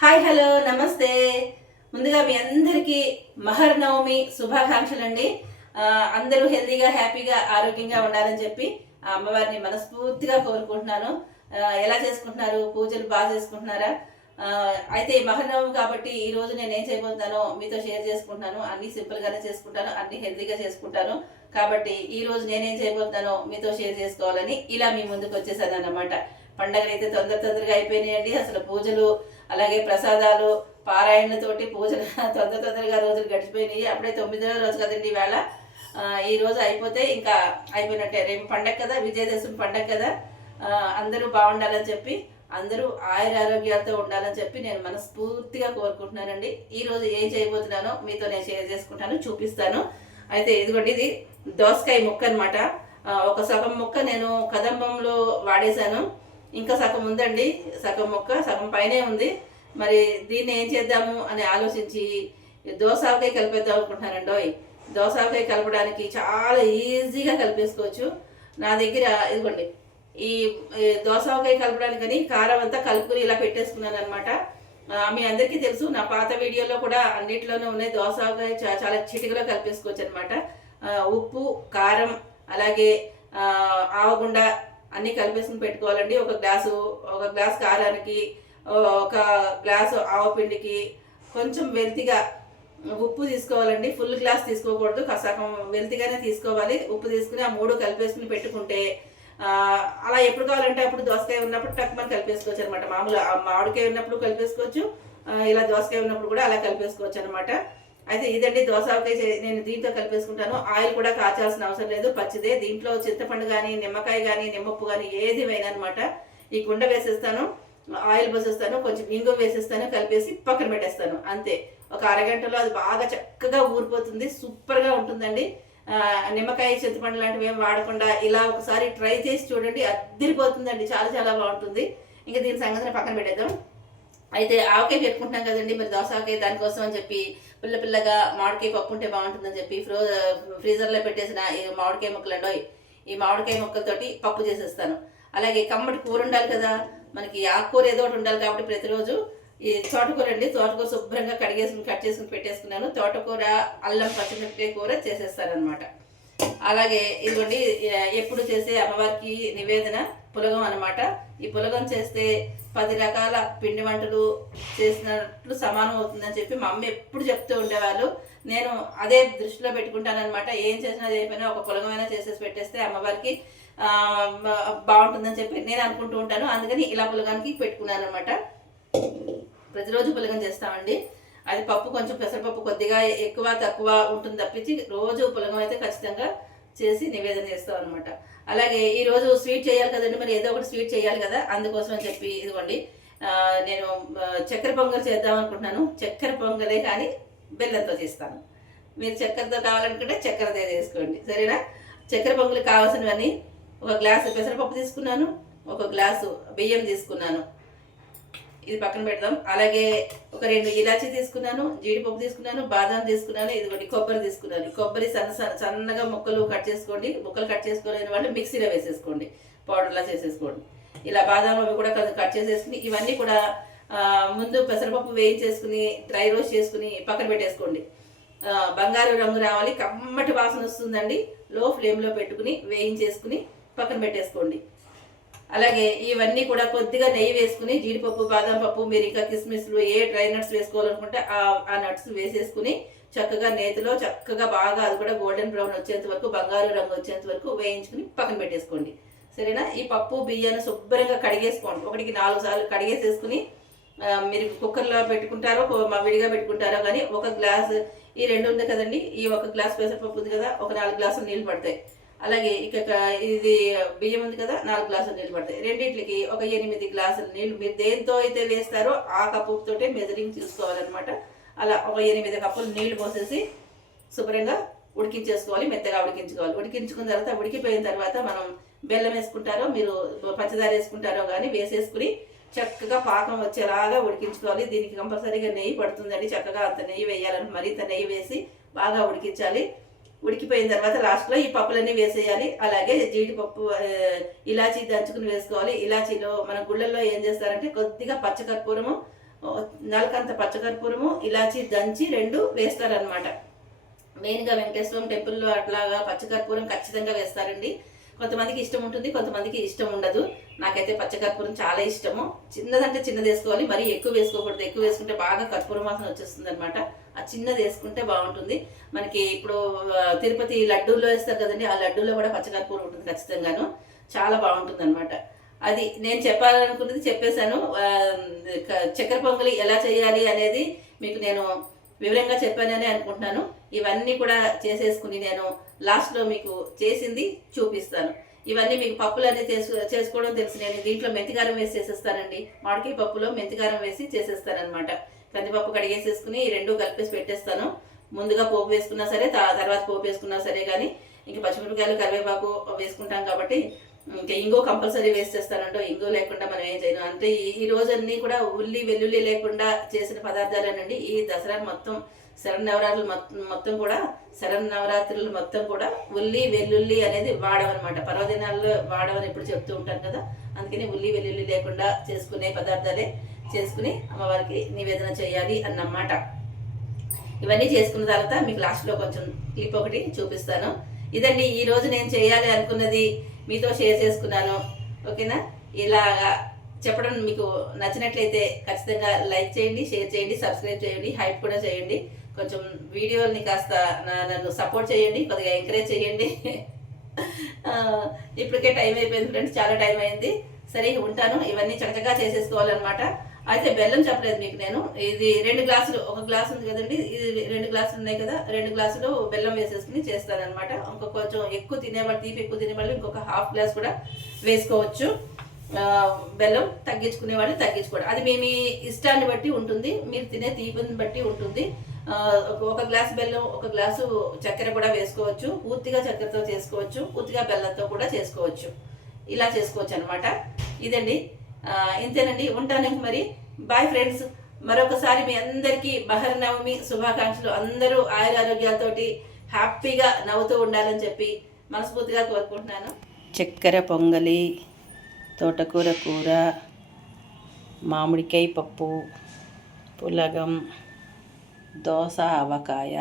Hi hello నమస్తే. ముందుగా మీ అందరికీ మహర్నవమి శుభాకాంక్షలు అండి. అందరూ హెల్తీగా హ్యాపీగా ఆరోగ్యంగా ఉండాలని చెప్పి ఆ అమ్మవారిని మనస్ఫూర్తిగా కోరుకుంటున్నాను. ఎలా చేసుకుంటున్నారు? పూజలు బాగా చేసుకుంటున్నారా? అయితే మహర్నవమి కాబట్టి ఈ రోజు నేను ఏం చేయబోతున్నానో మీతో షేర్ చేసుకుంటున్నాను. అన్ని సింపుల్గానే చేసుకుంటాను, అన్ని హెల్తీగా చేసుకుంటాను. కాబట్టి ఈ రోజు నేనేం చేయబోతున్నానో మీతో షేర్ చేసుకోవాలని ఇలా మీ ముందుకు వచ్చేసాను అన్నమాట. పండగలు అయితే తొందరగా అయిపోయినాయండి. అసలు పూజలు అలాగే ప్రసాదాలు పారాయణలతోటి పూజలు తొందరగా రోజులు గడిచిపోయినాయి. అప్పుడే 9వ రోజు కదండి ఇవాళ. ఈ రోజు అయిపోతే ఇంకా అయిపోయినట్టే. రేపు పండగ కదా, విజయదశమి పండగ కదా. అందరూ బాగుండాలని చెప్పి, అందరూ ఆయురారోగ్యాలతో ఉండాలని చెప్పి నేను మనస్ఫూర్తిగా కోరుకుంటున్నానండి. ఈ రోజు ఏం చేయబోతున్నానో మీతో నేను షేర్ చేసుకుంటాను, చూపిస్తాను. అయితే ఇదిగోండి, ఇది దోసకాయ ముక్క అనమాట. ఒక సగం ముక్క నేను కదంబంలో వాడేశాను, ఇంకా సగం ఉందండి. సగం మొక్క సగం పైనే ఉంది. మరి దీన్ని ఏం చేద్దాము అని ఆలోచించి దోసకాయ కలిపేద్దాం అనుకుంటున్నానండి. దోసకాయ కలపడానికి చాలా ఈజీగా కలిపేసుకోవచ్చు. నా దగ్గర ఇదిగోండి, ఈ దోసకాయ కలపడానికని కారం అంతా కలుపుకుని ఇలా పెట్టేసుకున్నాను అనమాట. మీ అందరికీ తెలుసు, నా పాత వీడియోలో కూడా అన్నింటిలోనే ఉన్నాయి. దోసకాయ చాలా చిటికలో కలిపేసుకోవచ్చు అనమాట. ఉప్పు, కారం, అలాగే ఆవగుండ అన్నీ కలిపేసుకుని పెట్టుకోవాలండి. ఒక గ్లాస్ కారానికి, ఒక గ్లాసు ఆవపిండికి కొంచెం వెల్తిగా ఉప్పు తీసుకోవాలండి. ఫుల్ గ్లాస్ తీసుకోకూడదు, సగం వెల్తిగానే తీసుకోవాలి. ఉప్పు తీసుకుని ఆ మూడు కలిపేసుకుని పెట్టుకుంటే అలా ఎప్పుడు కావాలంటే అప్పుడు దోసకాయ ఉన్నప్పుడు టక్మని కలిపేసుకోవచ్చు అనమాట. మామూలు మామిడికాయ ఉన్నప్పుడు కలిపేసుకోవచ్చు, ఇలా దోసకాయ ఉన్నప్పుడు కూడా అలా కలిపేసుకోవచ్చు అనమాట. అయితే ఇదండి దోసకాయ. నేను దీంతో కలిపేసుకుంటాను. ఆయిల్ కూడా కాచాల్సిన అవసరం లేదు, పచ్చిదే. దీంట్లో చింతపండు కానీ, నిమ్మకాయ కానీ, నిమ్మప్పు కానీ ఏది వేయను అనమాట. ఈ గుండ వేసేస్తాను, ఆయిల్ పోసేస్తాను, కొంచెం ఇంగు వేసేస్తాను, కలిపేసి పక్కన పెట్టేస్తాను. అంతే, ఒక అరగంటలో అది బాగా చక్కగా ఊరిపోతుంది. సూపర్గా ఉంటుందండి. నిమ్మకాయ, చింతపండు లాంటివి ఏం వాడకుండా ఇలా ఒకసారి ట్రై చేసి చూడండి, అద్దరిపోతుందండి. చాలా చాలా బాగుంటుంది. ఇంకా దీని సంగతిని పక్కన పెట్టేద్దాం. అయితే ఆవకాయ పెట్టుకుంటున్నాం కదండి, మరి దోసకాయ దానికోసం అని చెప్పి పిల్లగా మామిడికాయ పప్పు ఉంటే బాగుంటుందని చెప్పి ఫ్రీజర్లో పెట్టేసిన ఈ మామిడికాయ ముక్కలండో, ఈ మామిడికాయ ముక్కలతోటి పప్పు చేసేస్తాను. అలాగే కమ్మటి కూర ఉండాలి కదా మనకి, ఆకుకూర ఏదో ఒకటి ఉండాలి కాబట్టి ప్రతిరోజు ఈ తోటకూర అండి. తోటకూర శుభ్రంగా కట్ చేసుకుని పెట్టేసుకున్నాను. తోటకూర, అల్లం, పచ్చిమిరపకాయ కూర చేసేస్తానమాట. అలాగే ఇదిగోండి, ఎప్పుడు చేసే అమ్మవారికి నివేదన పులగం అనమాట. ఈ పులగం చేస్తే 10 రకాల పిండి వంటలు చేసినట్లు సమానం అవుతుందని చెప్పి మా అమ్మ ఎప్పుడు చెప్తూ ఉండేవాళ్ళు. నేను అదే దృష్టిలో పెట్టుకుంటానమాట. ఏం చేసినా చేయకపోయినా ఒక పులగమైనా చేసేసి పెట్టేస్తే అమ్మవారికి బాగుంటుందని చెప్పి నేను అనుకుంటూ ఉంటాను. అందుకని ఇలా పులగానికి పెట్టుకున్నాను అనమాట. ప్రతిరోజు పులగం చేస్తామండి. అది పప్పు కొంచెం పెసరపప్పు కొద్దిగా ఎక్కువ తక్కువ ఉంటుంది తప్పించి రోజు పులగం అయితే ఖచ్చితంగా చేసి నివేదన చేస్తాం అనమాట. అలాగే ఈరోజు స్వీట్ చేయాలి కదండి, మరి ఏదో ఒకటి స్వీట్ చేయాలి కదా, అందుకోసం అని చెప్పి ఇదిగోండి నేను చక్కెర పొంగల్ చేద్దాం అనుకుంటున్నాను. చక్కెర పొంగలే కానీ బెల్లంతో చేస్తాను. మీరు చక్కెరతో కావాలనుకుంటే చక్కెరతో చేసుకోండి, సరేనా. చక్కెర పొంగల్ కావాల్సినవన్నీ ఒక గ్లాసు పెసరపప్పు తీసుకున్నాను, ఒక గ్లాసు బియ్యం తీసుకున్నాను, ఇది పక్కన పెడదాం. అలాగే ఒక 2 ఇలాచీ తీసుకున్నాను, జీడిపప్పు తీసుకున్నాను, బాదం తీసుకున్నాను, ఇదిగోండి కొబ్బరి తీసుకున్నాను. కొబ్బరి సన్నగా ముక్కలు కట్ చేసుకోండి. ముక్కలు కట్ చేసుకోలేని వాళ్ళు మిక్సీలో వేసేసుకోండి, పౌడర్లా చేసేసుకోండి. ఇలా బాదం అవి కూడా కట్ చేసేసుకుని ఇవన్నీ కూడా ముందు పెసరపప్పు వేయించేసుకుని డ్రై రోస్ట్ చేసుకుని పక్కన పెట్టేసుకోండి. బంగారు రంగు రావాలి, కమ్మటి వాసన వస్తుందండి. లో ఫ్లేమ్లో పెట్టుకుని వేయించేసుకుని పక్కన పెట్టేసుకోండి. అలాగే ఇవన్నీ కూడా కొద్దిగా నెయ్యి వేసుకుని జీడిపప్పు, బాదం పప్పు, మీరు ఇంకా కిస్మిస్లు ఏ డ్రై నట్స్ వేసుకోవాలనుకుంటే ఆ నట్స్ వేసేసుకుని చక్కగా నేతిలో చక్కగా బాగా అది కూడా గోల్డెన్ బ్రౌన్ వచ్చేంత వరకు, బంగారు రంగు వచ్చేంత వరకు వేయించుకుని పక్కన పెట్టేసుకోండి, సరేనా. ఈ పప్పు బియ్యాన్ని శుభ్రంగా కడిగేసుకోండి. 1కి 4 సార్లు కడిగేసేసుకుని మీరు కుక్కర్లో పెట్టుకుంటారో విడిగా పెట్టుకుంటారో కానీ ఒక గ్లాస్, ఈ 2 ఉంది కదండి, ఈ 1 గ్లాస్ పెసరపప్పు ఉంది కదా, ఒక 4 గ్లాసులు నీళ్ళు పడతాయి. అలాగే ఇక ఇది బియ్యం ఉంది కదా, 4 గ్లాసులు నీళ్ళు పడతాయి. రెండింటికి ఒక 8 గ్లాసులు నీళ్ళు. మీరు దేంతో అయితే వేస్తారో ఆ కప్పుతోటే మెజరింగ్ చూసుకోవాలన్నమాట. అలా ఒక 8 కప్పులు నీళ్లు పోసేసి శుభ్రంగా ఉడికించేసుకోవాలి, మెత్తగా ఉడికించుకోవాలి. ఉడికించుకున్న తర్వాత, ఉడికిపోయిన తర్వాత మనం బెల్లం వేసుకుంటారో మీరు పంచదార వేసుకుంటారో కానీ వేసేసుకుని చక్కగా పాకం వచ్చేలాగా ఉడికించుకోవాలి. దీనికి కంపల్సరీగా నెయ్యి పడుతుందండి. చక్కగా అంత నెయ్యి వేయాలని, మరింత నెయ్యి వేసి బాగా ఉడికించాలి. ఉడికిపోయిన తర్వాత లాస్ట్లో ఈ పప్పులన్నీ వేసేయాలి. అలాగే జీడిపప్పు, ఇలాచీ దంచుకుని వేసుకోవాలి. ఇలాచీలో మన గుళ్ళల్లో ఏం చేస్తారంటే కొద్దిగా పచ్చకర్పూరము, నలకంత పచ్చకర్పూరము, ఇలాచి దంచి 2 వేస్తారనమాట. మెయిన్గా వెంకటేశ్వరం టెంపుల్లో అట్లాగా పచ్చకర్పూరం ఖచ్చితంగా వేస్తారండి. కొంతమందికి ఇష్టం ఉంటుంది, కొంతమందికి ఇష్టం ఉండదు. నాకైతే పచ్చకర్పూరం చాలా ఇష్టము. చిన్నదంటే చిన్నది వేసుకోవాలి, మరీ ఎక్కువ వేసుకోకూడదు. ఎక్కువ వేసుకుంటే బాగా కర్పూరం వాసన వచ్చేస్తుంది అనమాట. ఆ చిన్నది వేసుకుంటే బాగుంటుంది. మనకి ఇప్పుడు తిరుపతి లడ్డూల్లో వేస్తారు కదండి, ఆ లడ్డూలో కూడా పచ్చకర్పూరం ఉంటుంది ఖచ్చితంగాను. చాలా బాగుంటుంది అనమాట. అది నేను చెప్పాలనుకున్నది చెప్పేశాను. చక్కెర పొంగలి ఎలా చేయాలి అనేది మీకు నేను వివరంగా చెప్పానని అనుకుంటున్నాను. ఇవన్నీ కూడా చేసేసుకుని నేను లాస్ట్లో మీకు చేసింది చూపిస్తాను. ఇవన్నీ మీకు పప్పులు అనేది చేసుకోవడం తెలుసు. నేను దీంట్లో మెంతికారం వేసి చేసేస్తానండి. మామిడికాయ పప్పులో మెంతికారం వేసి చేసేస్తానమాట. కందిపప్పు కడిగేసేసుకుని 2 కలిపేసి పెట్టేస్తాను. ముందుగా పోపు వేసుకున్నా సరే, తర్వాత పోపు వేసుకున్నా సరే, కానీ ఇంక పచ్చిమిరపకాయలు కరివేపాకు వేసుకుంటాం కాబట్టి ఇంకా ఇంగో కంపల్సరీ వేస్ట్ చేస్తానంటో. ఇంగో లేకుండా మనం ఏం చేయను. అంటే ఈ రోజన్నీ కూడా ఉల్లి వెల్లుల్లి లేకుండా చేసిన పదార్థాలేనండి. ఈ దసరా మొత్తం శరన్నవరాత్రులు మొత్తం కూడా ఉల్లి వెల్లుల్లి అనేది వాడమన్నమాట. పర్వదినాల్లో వాడమని ఎప్పుడు చెప్తూ ఉంటాను కదా, అందుకని ఉల్లి వెల్లుల్లి లేకుండా చేసుకునే పదార్థాలే చేసుకుని అమ్మవారికి నివేదన చేయాలి అన్నమాట. ఇవన్నీ చేసుకున్న తర్వాత మీకు లాస్ట్లో కొంచెం క్లిప్ ఒకటి చూపిస్తాను. ఇదండి ఈరోజు నేను చేయాలి అనుకున్నది, మీతో షేర్ చేసుకున్నాను. ఓకేనా? ఇలాగా చెప్పడం మీకు నచ్చినట్లయితే ఖచ్చితంగా లైక్ చేయండి, షేర్ చేయండి, సబ్స్క్రైబ్ చేయండి, హైప్ కూడా చేయండి. కొంచెం వీడియోని కాస్త నన్ను సపోర్ట్ చేయండి, కొద్దిగా ఎంకరేజ్ చేయండి. ఇప్పటికే టైం అయిపోయింది ఫ్రెండ్స్, చాలా టైం అయింది. సరే ఉంటాను. ఇవన్నీ చక్కగా చేసేసుకోవాలన్నమాట. అయితే బెల్లం చెప్పలేదు మీకు నేను. ఇది 2 గ్లాసులు, 1 గ్లాసు ఉంది కదండి, ఇది 2 గ్లాసులు ఉన్నాయి కదా, 2 గ్లాసులు బెల్లం వేసేసుకుని చేస్తానమాట. ఇంకొక కొంచెం ఎక్కువ తినేవాళ్ళు, తీపి ఎక్కువ తినేవాళ్ళు ఇంకొక ½ గ్లాస్ కూడా వేసుకోవచ్చు. బెల్లం తగ్గించుకునే వాళ్ళు తగ్గించుకోవడం, అది మీ ఇష్టాన్ని బట్టి ఉంటుంది, మీరు తినే తీపిని బట్టి ఉంటుంది. 1 గ్లాస్ బెల్లం, 1 గ్లాసు చక్కెర కూడా వేసుకోవచ్చు. పూర్తిగా చక్కెరతో చేసుకోవచ్చు, పూర్తిగా బెల్లంతో కూడా చేసుకోవచ్చు. ఇలా చేసుకోవచ్చు అనమాట. ఇదండి, ఇంతేనండి. ఉంటాను మరి. Bye friends. మరొకసారి మీ అందరికీ మహర్నవమి శుభాకాంక్షలు. అందరూ ఆయురారోగ్యాలతోటి హ్యాపీగా నవ్వుతూ ఉండాలని చెప్పి మనస్ఫూర్తిగా కోరుకుంటున్నాను. చక్కెర పొంగలి, తోటకూర కూర, మామిడికాయ పప్పు, పులగం, దోస ఆవకాయ,